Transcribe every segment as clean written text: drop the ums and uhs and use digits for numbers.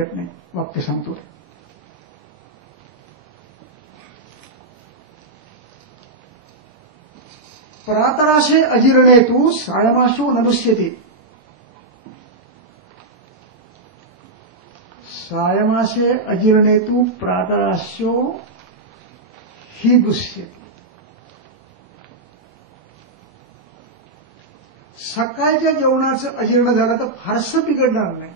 हरकत नाही, वाक्य सांगतो. प्रातराशे अजीर्णेतु सायमाशो ननुष्यते. सायमाशे अजीर्णेतु प्रातराशो ही दुष्यते. सकाळच्या जेवणाचं अजीर्ण झालं तर फारसं बिघडणार नाही.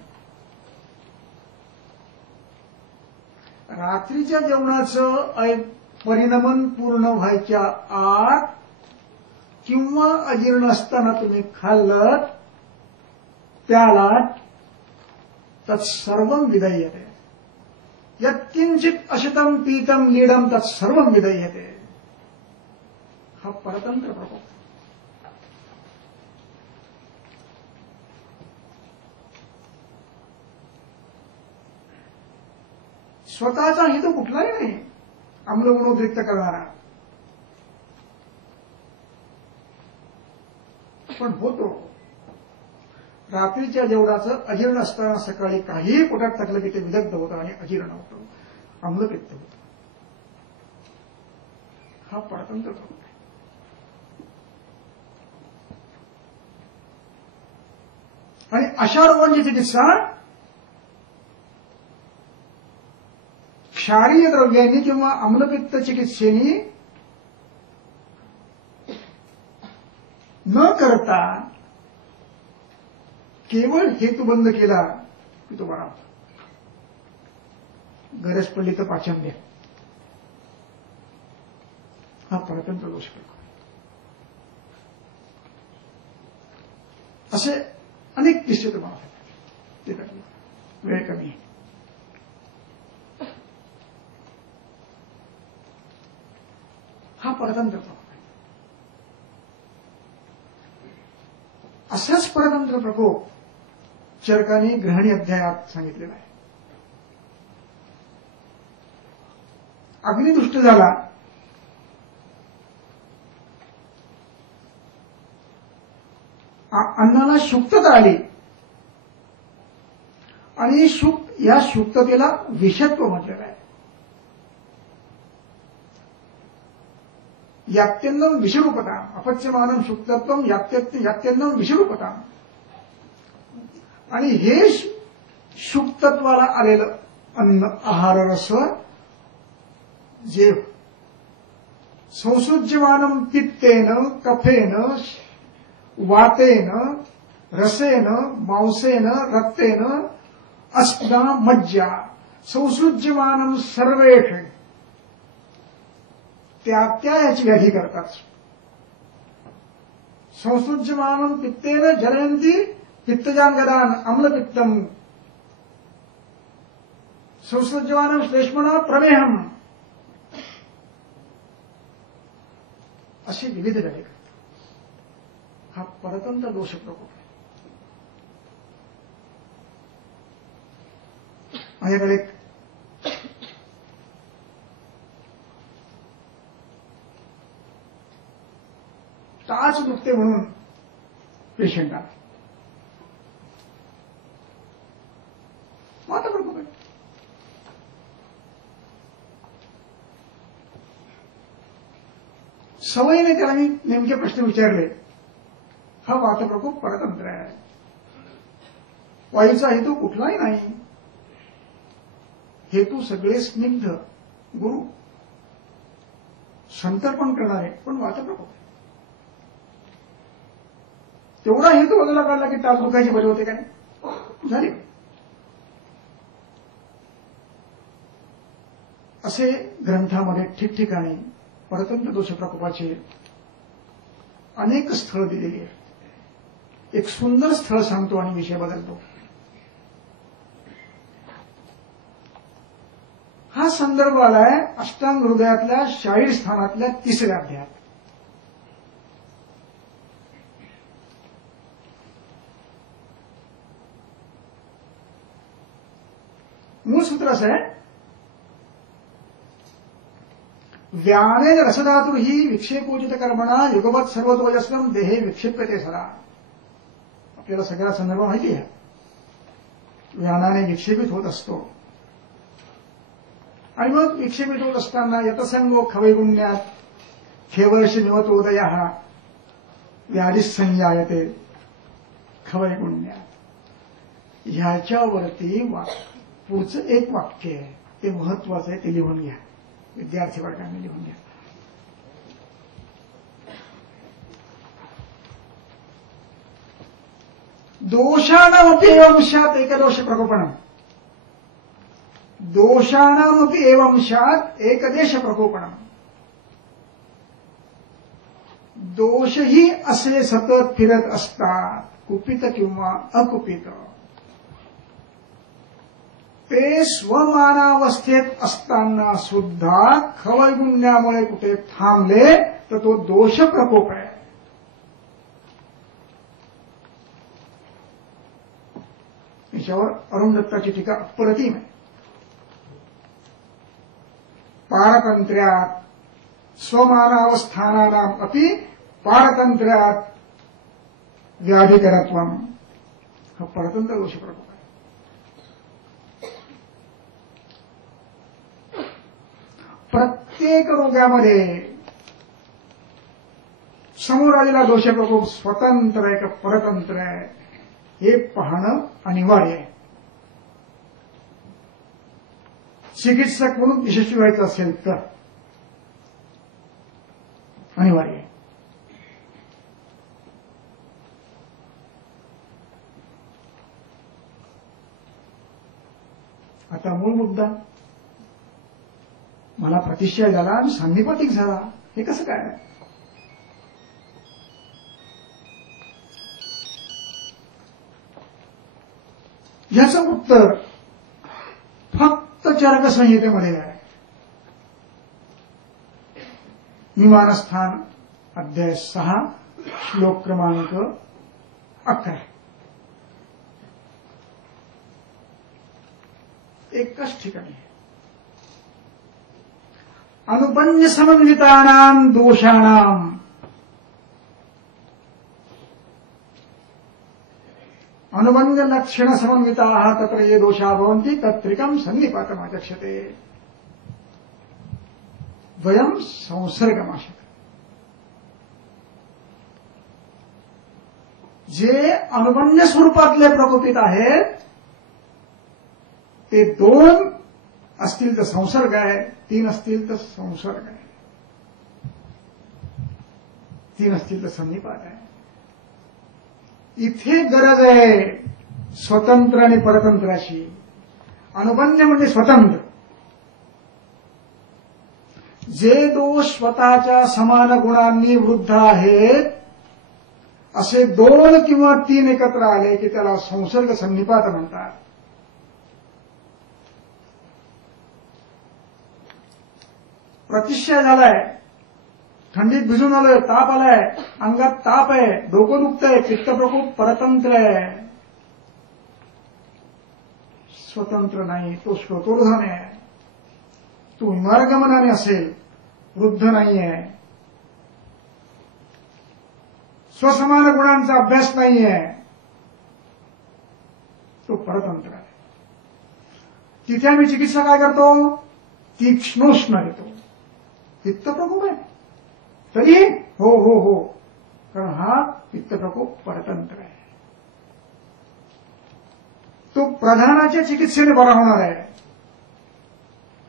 रात्रीच्या जेवणाचं परिणमन पूर्ण व्हायच्या आत किंवा अजीर्ण असताना तुम्ही खाल्लं त्याला तत्सर्वं विदयते. यत्किंचित अशितं पीतं नीडं तत्सर्वं विदयते. हा परतंत्र प्रकोप. स्वतःचा हेतू कुठलाही नाही आम्लगुणोद्रिक्त करणारा, पण होतो. रात्रीच्या जेवणाचं अजीर्ण असताना सकाळी काहीही पोटात टाकलं की ते विदग्ध होतं आणि अजीर्ण होतं, आम्लपित्त होतं. हा परतंत्र प्रकोप आहे. आणि अशा रोगांची चिकित्सा क्षारीय द्रव्यांनी किंवा अम्लपित्त चिकित्सेनी न करता केवळ हेतू बंद केला की तो बरा होता. गरज पडली तर पाचन द्या. हा परतंत्र दोष प्रकार. असे अनेक किस्से तुम्हाला सांगतात. ते वेळ कमी आहे. हा परतंत्र प्रकोप आहे. असाच परतंत्र प्रकोप चरकाने ग्रहणी अध्यायात सांगितलेला आहे. अग्निदुष्ट झाला, अन्नाला शुक्तता आली आणि या शुक्ततेला विषत्व म्हटलेलं आहे. यात्यन्नम विषरूपताम अपच्यमानम शुक्तत्वम यात्यन्नम विषरूपताम. आणि हे शुक्तत्वाला आलेलं अन्न आहार रस जे संसृज्यमानम पित्तेन कफेन वातेन रसेन मांसेन रक्तेन अस्थिना मज्जा संसृज्यमानम सर्वेष त्या याची व्याधी करतात. संसृज्यमानम पित्तेन जनयन्ति पित्तजांगदान अम्लपित्तम संसृज्यमानम श्लेष्मणा प्रमेहम. अशी विविध व्याधी करतात. हा परतंत्र दोष प्रकोप आहे. माझ्याकडे एक टाच दुखते म्हणून पेशंट आला. वातप्रकोप आहे. सवयीने त्याला मी नेमके प्रश्न विचारले. हा वातप्रकोप परतंत्र आहे. वायूचा हेतू कुठलाही नाही. हेतू सगळे स्निग्ध गुरु संतर्पण करणारे, पण वातप्रकोप आहे. तेवढा हेतू बाजूला काढला की टाच दुखायची बरे होते काय झाले. असे ग्रंथामध्ये ठिकठिकाणी परतंत्र दोष प्रकोपाचे अनेक स्थळ दिलेली आहेत. एक सुंदर स्थळ सांगतो आणि विषय बदलतो. हा संदर्भ आलाय अष्टांग हृदयातल्या शाहीर स्थानातल्या 3ऱ्या अध्यायात. मूळ सूत्र असं आहे, व्याने रसधातु ही विक्षेपोचित कर्मणा युगवत सर्वतोजस्वम देहे विक्षिप्यते सदा. आपल्याला सगळा संदर्भ माहिती आहे. व्यानाने विक्षेपित होत असतो. आणि मग विक्षेपित होत असताना यतसंगो खवैगुण्यात खेवर्ष निवतोदय व्याधिसंजायते खवैगुण्यात. ह्याच्यावरती पुढचं एक वाक्य आहे, ते महत्वाचं आहे, ते लिहून घ्या. विद्यार्थी वर्गाने लिहून घ्या. दोषाणामपि एवंशात एकदोष प्रकोपणम. दोषाणामपि एवंशात एकदेश प्रकोपणम. दोषही असे सतत फिरत असतात, कुपित किंवा अकुपित. ते स्वमानावस्थेत असताना सुद्धा खवैगुण्यामुळे कुठे थांबले तर तो दोष प्रकोप आहे. याच्यावर अरुण दत्ताची टीका अप्रतिम आहे. पारतंत्र्यात स्वमानावस्थानानाम अपि पारतंत्र्यात व्याधिकरत्वम. हा परतंत्र दोष प्रकोप आहे. प्रत्येक रोगामध्ये समोर आलेला दोष प्रकोप स्वतंत्र आहे का परतंत्र आहे हे पाहणं अनिवार्य आहे. चिकित्सक म्हणून यशस्वी व्हायचं असेल तर अनिवार्य आहे. आता मूळ मुद्दा, मला प्रतिष्ठा झाला आणि सांधिपतिक झाला, हे कसं काय? याचं उत्तर फक्त चरक संहितेमध्ये आहे. विमानस्थान अध्याय 6 श्लोक क्रमांक 11. एकच ठिकाणी अनुपन्य समन्वितानां दोषाणाम अनुबंध लक्षण समन्विताः तत्र ये दोषा भवन्ति तत्रिकं सन्निपातमाचक्षते. द्वयं संसर्गमाशते. जे अनुबंध स्वरूपातले प्रकोपित आहेत ते 2 असतील तर संसर्ग आहे, 3 असतील तर संसर्ग आहे, 3 असतील तर सन्निपात आहे. इथे गरज आहे स्वतंत्र आणि परतंत्राची. अनुबंध म्हणजे स्वतंत्र. जे दोष स्वतःच्या समान गुणांनी वृद्ध आहेत असे 2 किंवा 3 एकत्र आले की त्याला संसर्ग सन्निपात म्हणतात. प्रतिष्ठा झालाय, थंडीत भिजून आलोय, ताप आलाय, अंगात ताप आहे, डोकं दुखतंय, पित्त प्रकोप परतंत्र आहे. स्वतंत्र नाही, तो श्रोतोर्धाने आहे. तो विमार्गमनाने असेल, वृद्ध नाहीये. स्वसमान गुणांचा अभ्यास नाहीये, तो परतंत्र आहे. तिथे आम्ही चिकित्सा काय करतो? तीक्ष्णोष्ण घेतो. पित्त प्रकोप आहे तरी हो हो हो, कारण हा पित्त प्रकोप परतंत्र आहे. तो प्रधानाच्या चिकित्सेने बरा होणार आहे,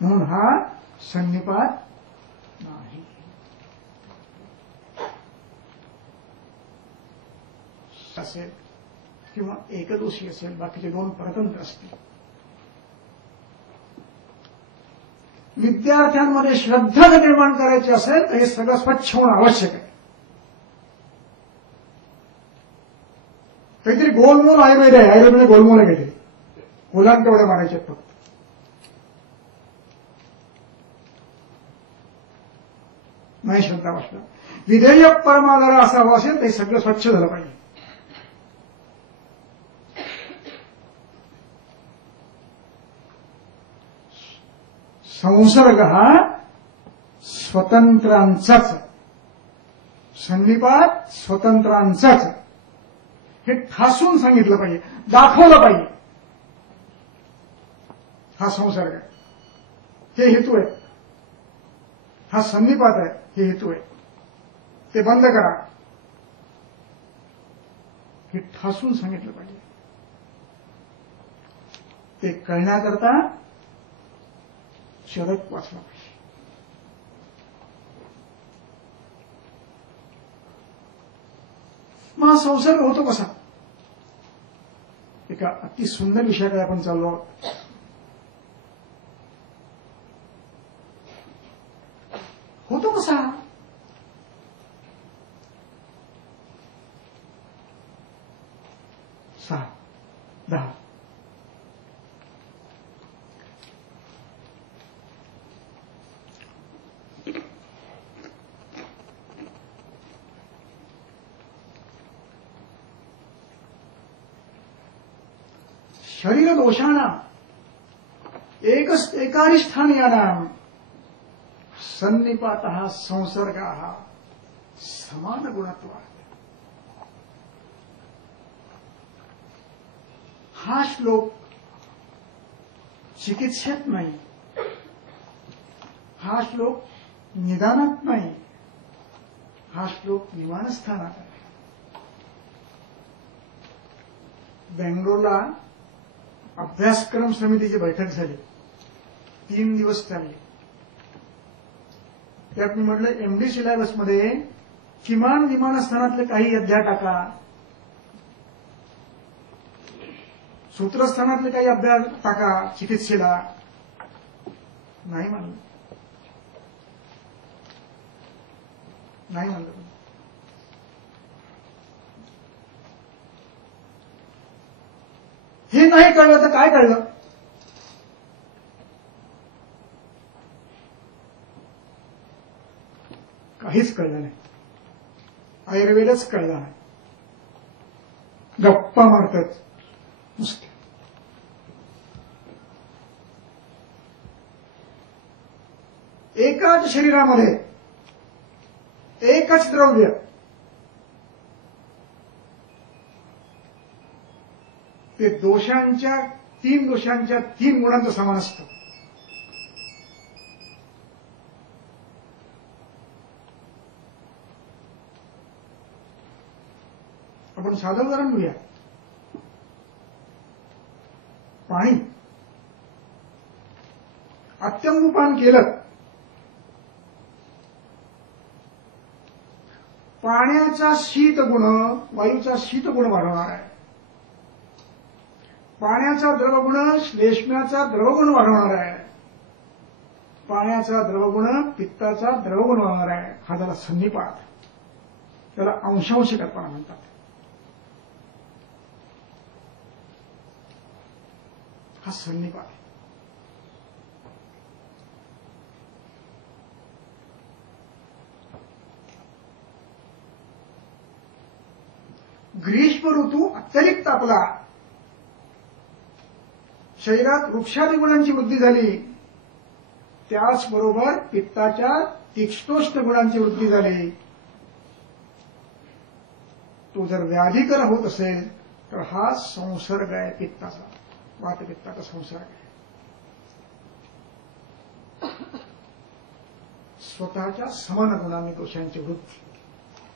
म्हणून हा सन्निपात नाही. असेल किंवा एकदोषी असेल, बाकीचे 2 परतंत्र असतील. विद्यार्थ्यांमध्ये श्रद्धा निर्माण करायची असेल तर हे सगळं स्वच्छ होणं आवश्यक आहे. काहीतरी गोलमोल आयुर्वेद आहे, आयुर्वेद गोलमोल आहे काहीतरी, गोलांक तेवढे मारायचे फक्त. नाही श्रद्धा वाचला. विधेयक परमाधार असा हवा असेल ते सगळं स्वच्छ झालं पाहिजे. संसर्ग हा स्वतंत्रांचाच, सन्निपात स्वतंत्रांचाच, हे ठासून सांगितलं पाहिजे, दाखवलं पाहिजे. हा संसर्ग आहे, हे हेतू आहे. हा संनिपात आहे, हे हेतू आहे. ते बंद करा, हे ठासून सांगितलं पाहिजे. ते कळण्याकरता चरक वाचला पाहिजे. मग हा संसर्ग होतो कसा? एका अति सुंदर विषयाकडे आपण चाललो आहोत. होतो कसा? सहा 10 शरीर दोषाणाम एकाधिष्ठानीयानाम सन्निपातः संसर्गाः समान गुणत्वात्. हा श्लोक चिकित्सेत नाही, हा श्लोक निदानात नाही, हा श्लोक निमानस्थानात आहे. बेंगलोरला अभ्यासक्रम समितीची बैठक झाली, 3 दिवस चालली. त्यात मी म्हटलं एमडी सिलेबसमध्ये किमान विमानस्थानातले काही अध्याय टाका, सूत्रस्थानातले काही अभ्यास टाका चिकित्सेला. नाही म्हणलं, नाही म्हणलं. हे नाही कळलं तर काय कळलं? काहीच कळलं नाही. आयुर्वेदच कळला नाही. गप्पा मारतात नुसते. एकाच शरीरामध्ये एकच द्रव्य ते दोषांच्या 3 गुणांचं समान असतं. आपण साधं उदाहरण घेऊया. पाणी अत्यंगुपान केलं, पाण्याचा शीत गुण वायूचा शीत गुण वाढवणार आहे. पाण्याचा द्रवगुण श्लेष्म्याचा द्रवगुण वाढवणार आहे. पाण्याचा द्रवगुण पित्ताचा द्रवगुण वाढवणार आहे. हा झाला सन्निपात. त्याला अंशांश कल्पना म्हणतात. हा सन्निपात. ग्रीष्म ऋतू अत्यधिक तापला, शरीरात वृक्षादी गुणांची वृद्धी झाली, त्याचबरोबर पित्ताच्या तीक्ष्णोष्ण गुणांची वृद्धी झाली. तो जर व्याधिकर होत असेल तर हा संसर्ग आहे पित्ताचा, वातपित्ताचा संसर्ग आहे. स्वतःच्या समान गुणांनी दोषांची वृद्धी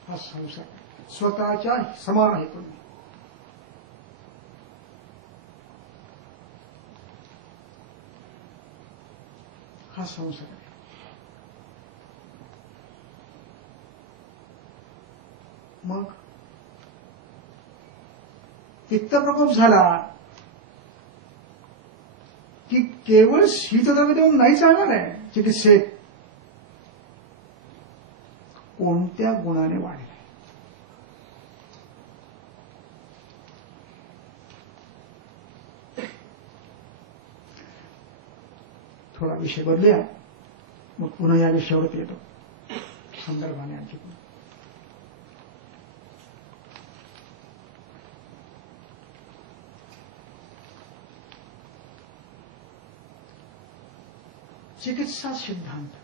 हा संसर्ग आहे. स्वतःच्या समान हेतूने. हा संसर्ग आहे. मग पित्त प्रकोप झाला की केवळ शीतद्रव्य देऊन नाही चालणार आहे. चिकित्सेत कोणत्या गुणाने वाढेल, थोडा विषय बदलूया, मग पुन्हा या विषयावरती येतो संदर्भाने आणखी. चिकित्सा सिद्धांत